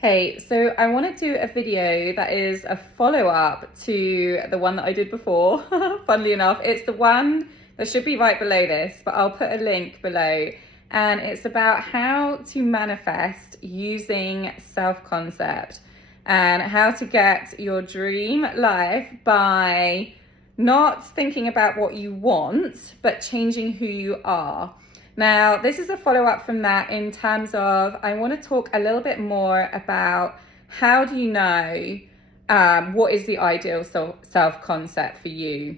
Hey, so I want to do a video that is a follow-up to the one that I did before. Funnily enough, it's the one that should be right below this, but I'll put a link below. And it's about how to manifest using self-concept and how to get your dream life by not thinking about what you want, but changing who you are. Now, this is a follow-up from that in terms of I want to talk a little bit more about how do you know what is the ideal self-concept for you?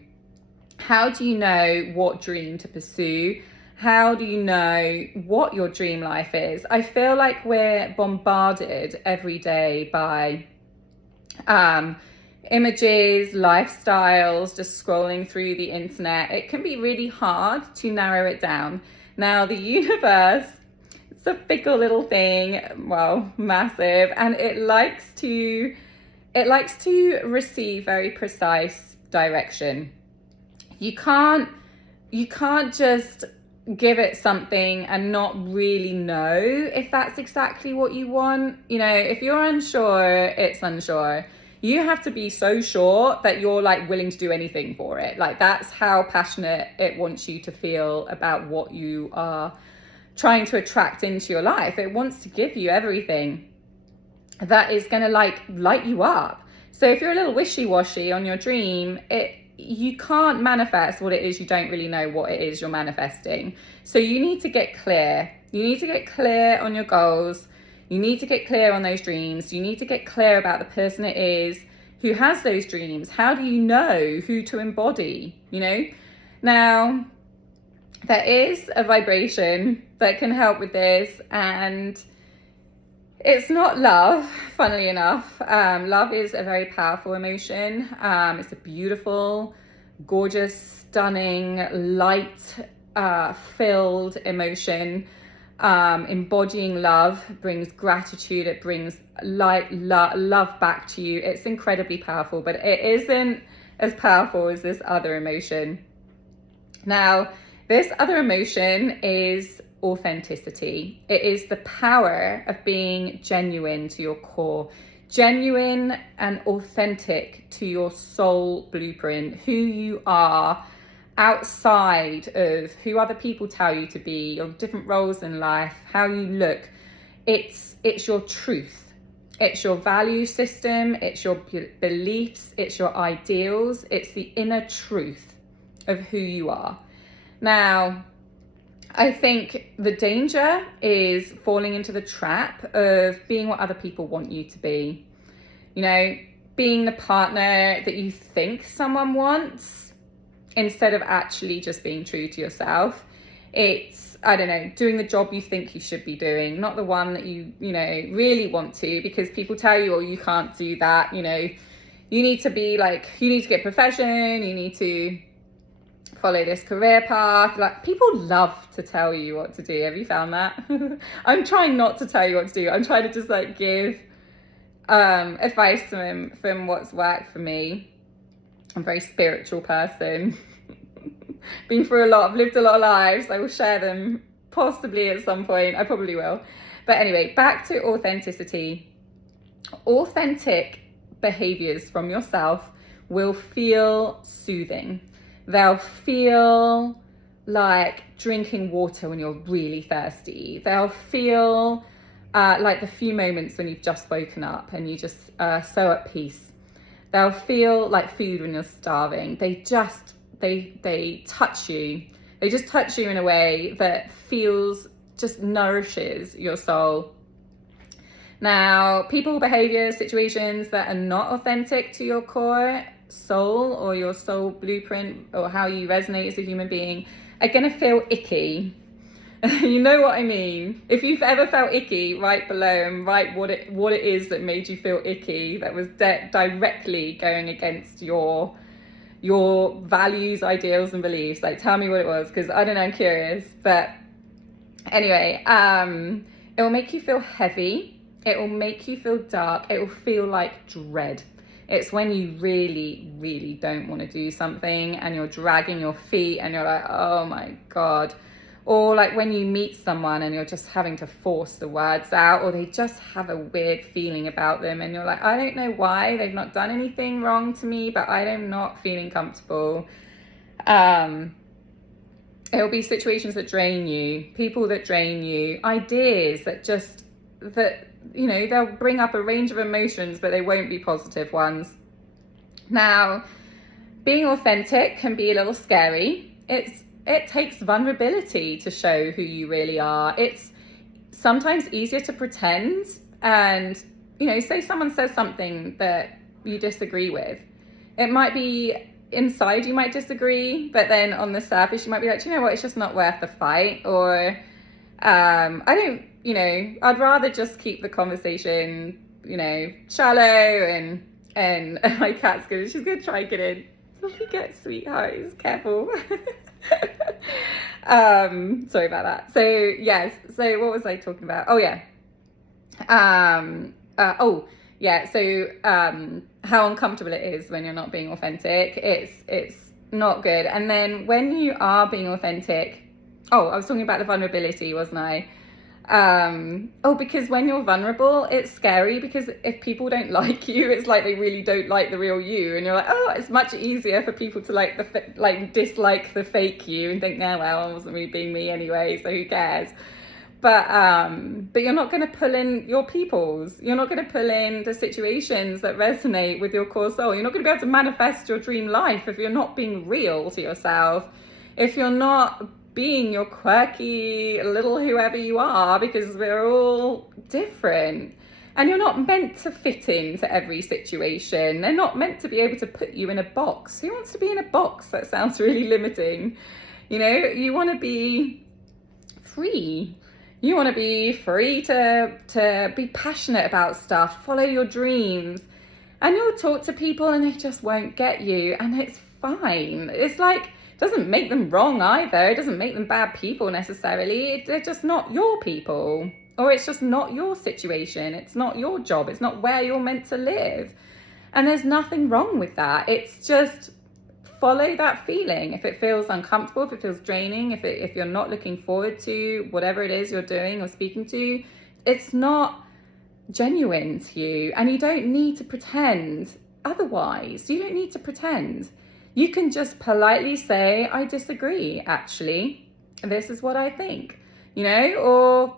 How do you know what dream to pursue? How do you know what your dream life is? I feel like we're bombarded every day by images, lifestyles, just scrolling through the internet. It can be really hard to narrow it down. Now, the universe, it's a fickle little thing, well, massive, and it likes to receive very precise direction. You can't just give it something and not really know if that's exactly what you want. You know, if you're unsure, it's unsure. You have to be so sure that you're like willing to do anything for it. Like that's how passionate it wants you to feel about what you are trying to attract into your life. It wants to give you everything that is going to light you up. So if you're a little wishy-washy on your dream, you can't manifest what it is you don't really know what it is you're manifesting. So you need to get clear. You need to get clear on your goals. You need to get clear on those dreams. You need to get clear about the person it is who has those dreams. How do you know who to embody, you know? Now, there is a vibration that can help with this, and it's not love, funnily enough. Love is a very powerful emotion. It's a beautiful, gorgeous, stunning, light filled emotion. Embodying love brings gratitude, it brings love back to you. It's incredibly powerful, but it isn't as powerful as this other emotion. Now, this other emotion is authenticity. It is the power of being genuine to your core, genuine and authentic to your soul blueprint, who you are, outside of who other people tell you to be, your different roles in life, how you look. It's your truth. It's your value system. It's your beliefs. It's your ideals. It's the inner truth of who you are. Now, I think the danger is falling into the trap of being what other people want you to be. You know, being the partner that you think someone wants, instead of actually just being true to yourself. It's, I don't know, doing the job you think you should be doing, not the one that you really want to, because people tell you, oh, you can't do that. You know, you need to be like, you need to get a profession, you need to follow this career path. Like, people love to tell you what to do. Have you found that? I'm trying not to tell you what to do. I'm trying to just like give advice from what's worked for me. I'm a very spiritual person. Been through lived a lot of lives. I will share them possibly at some point. I probably will. But anyway, back to authenticity. Authentic behaviors from yourself will feel soothing. They'll feel like drinking water when you're really thirsty. They'll feel like the few moments when you've just woken up and you just so at peace. They'll feel like food when you're starving. They touch you. They just touch you in a way that just nourishes your soul. Now, people, behaviors, situations that are not authentic to your core soul or your soul blueprint or how you resonate as a human being are gonna feel icky. You know what I mean? If you've ever felt icky, write below and write what it is that made you feel icky, that was directly going against your values, ideals, and beliefs. Like, tell me what it was, because I don't know, I'm curious. But anyway, it will make you feel heavy. It will make you feel dark. It will feel like dread. It's when you really, really don't want to do something and you're dragging your feet and you're like, oh my God. Or like when you meet someone and you're just having to force the words out, or they just have a weird feeling about them and you're like, I don't know why, they've not done anything wrong to me, but I am not feeling comfortable. It'll be situations that drain you, people that drain you, ideas that they'll bring up a range of emotions, but they won't be positive ones. Now, being authentic can be a little scary. It takes vulnerability to show who you really are. It's sometimes easier to pretend and, say someone says something that you disagree with. It might be inside you might disagree, but then on the surface you might be like, you know what, it's just not worth the fight. Or I'd rather just keep the conversation, shallow and my cat's she's gonna try and get in. Don't forget, sweetheart, careful. Sorry about that. So yes, so what was I talking about? How uncomfortable it is when you're not being authentic. It's not good. And then when you are being authentic, I was talking about the vulnerability, wasn't I? Because when you're vulnerable, it's scary, because if people don't like you, it's like they really don't like the real you, and you're like, it's much easier for people to dislike the fake you and think, well, I wasn't really being me anyway, so who cares? But you're not going to pull in your peoples. You're not going to pull in the situations that resonate with your core soul. You're not going to be able to manifest your dream life if you're not being real to yourself. If you're not being your quirky little whoever you are, because we're all different. And you're not meant to fit into every situation. They're not meant to be able to put you in a box. Who wants to be in a box? That sounds really limiting. You want to be free. You want to be free to be passionate about stuff, follow your dreams. And you'll talk to people and they just won't get you. And it's fine. It's like, doesn't make them wrong either. It doesn't make them bad people necessarily. They're just not your people, or it's just not your situation. It's not your job. It's not where you're meant to live. And there's nothing wrong with that. It's just follow that feeling. If it feels uncomfortable, if it feels draining, if you're not looking forward to whatever it is you're doing or speaking to, it's not genuine to you. And you don't need to pretend otherwise. You don't need to pretend. You can just politely say, I disagree, actually. This is what I think, or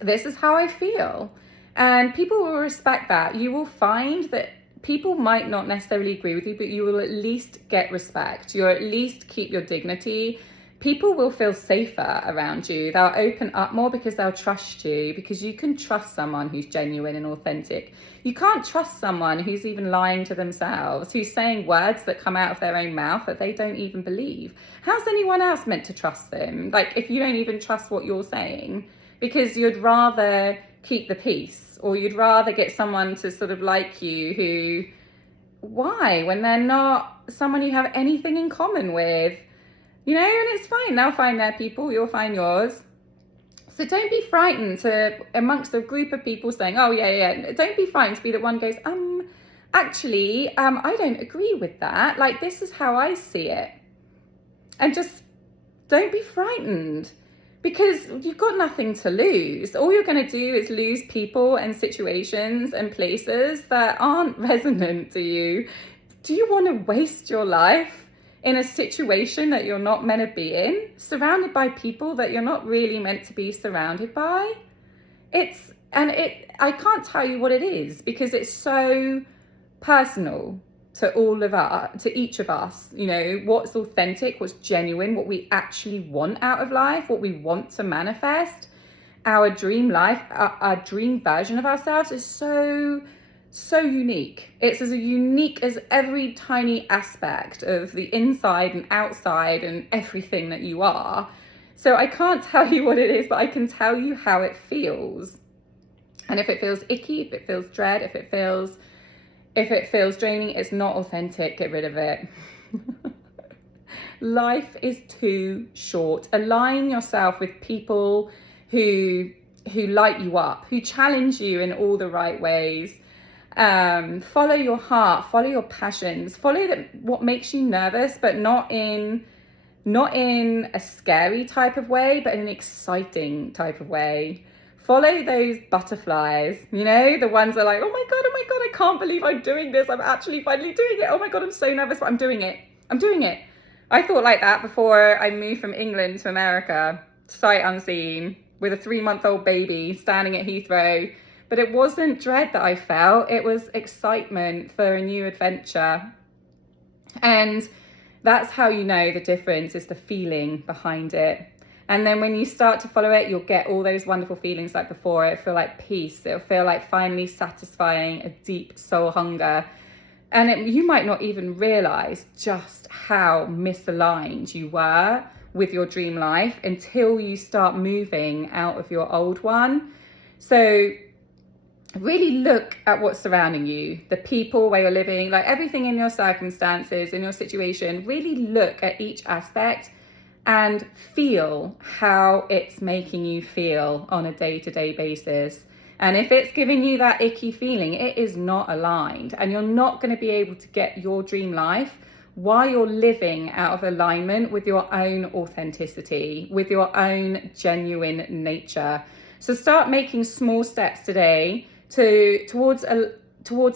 this is how I feel. And people will respect that. You will find that people might not necessarily agree with you, but you will at least get respect. You'll at least keep your dignity. People will feel safer around you. They'll open up more because they'll trust you, because you can trust someone who's genuine and authentic. You can't trust someone who's even lying to themselves, who's saying words that come out of their own mouth that they don't even believe. How's anyone else meant to trust them? Like, if you don't even trust what you're saying, because you'd rather keep the peace, or you'd rather get someone to sort of like you why? When they're not someone you have anything in common with. And it's fine. They'll find their people, you'll find yours. So don't be frightened to, amongst a group of people saying, don't be frightened to be the one who goes, actually, I don't agree with that. Like, this is how I see it. And just don't be frightened, because you've got nothing to lose. All you're going to do is lose people and situations and places that aren't resonant to you. Do you want to waste your life in a situation that you're not meant to be in, surrounded by people that you're not really meant to be surrounded by? I can't tell you what it is, because it's so personal to all of us, to each of us, what's authentic, what's genuine, what we actually want out of life, what we want to manifest. Our dream life, our dream version of ourselves is so unique. It's as unique as every tiny aspect of the inside and outside and everything that you are. So I can't tell you what it is, but I can tell you how it feels. And if it feels icky, if it feels dread, if it feels draining, it's not authentic. Get rid of it. Life is too short. Align yourself with people who light you up, who challenge you in all the right ways. Follow your heart, follow your passions, follow what makes you nervous, but not in not in a scary type of way, but in an exciting type of way. Follow those butterflies, you know, the ones that are like, oh my God, I can't believe I'm doing this. I'm actually finally doing it. Oh my God, I'm so nervous, but I'm doing it. I'm doing it. I thought like that before I moved from England to America, sight unseen, with a 3-month-old baby standing at Heathrow. But it wasn't dread that I felt, it was excitement for a new adventure. And that's how you know the difference is the feeling behind it. And then when you start to follow it, you'll get all those wonderful feelings like before. It'll feel like peace. It'll feel like finally satisfying a deep soul hunger. And you might not even realize just how misaligned you were with your dream life until you start moving out of your old one. So really look at what's surrounding you, the people where you're living, like everything in your circumstances, in your situation. Really look at each aspect and feel how it's making you feel on a day-to-day basis. And if it's giving you that icky feeling, it is not aligned, and you're not going to be able to get your dream life while you're living out of alignment with your own authenticity, with your own genuine nature. So start making small steps today towards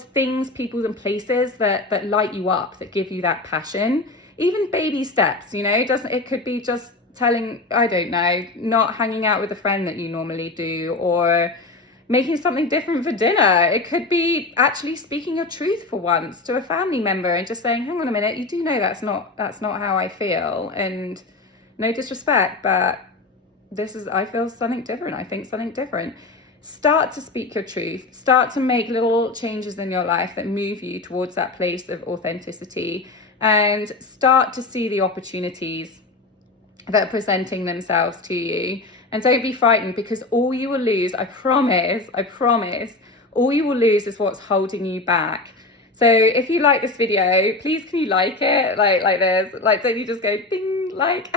things, people and places that light you up, that give you that passion. Even baby steps, you know, it could be just telling, I don't know, not hanging out with a friend that you normally do, or making something different for dinner. It could be actually speaking your truth for once to a family member and just saying, hang on a minute, you do know that's not how I feel, and no disrespect, but I feel something different. I think something different. Start to speak your truth. Start to make little changes in your life that move you towards that place of authenticity, and start to see the opportunities that are presenting themselves to you. And don't be frightened, because all you will lose, I promise, all you will lose is what's holding you back. So if you like this video, please can you like it? Like this, like, don't you just go ding, like,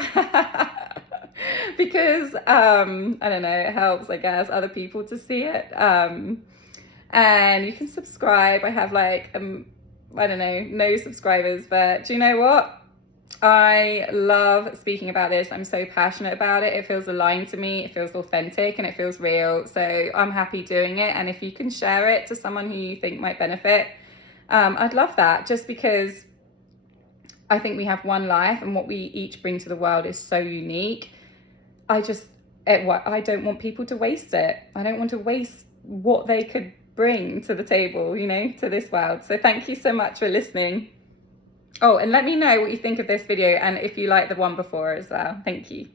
because I don't know, it helps, I guess, other people to see it. And you can subscribe. I have like I don't know, no subscribers, but do you know what? I love speaking about this. I'm so passionate about it. It feels aligned to me. It feels authentic and it feels real. So I'm happy doing it. And if you can share it to someone who you think might benefit, I'd love that, just because I think we have one life and what we each bring to the world is so unique. I don't want people to waste it. I don't want to waste what they could bring to the table, you know, to this world. So thank you so much for listening. Oh, and let me know what you think of this video and if you like the one before as well. Thank you.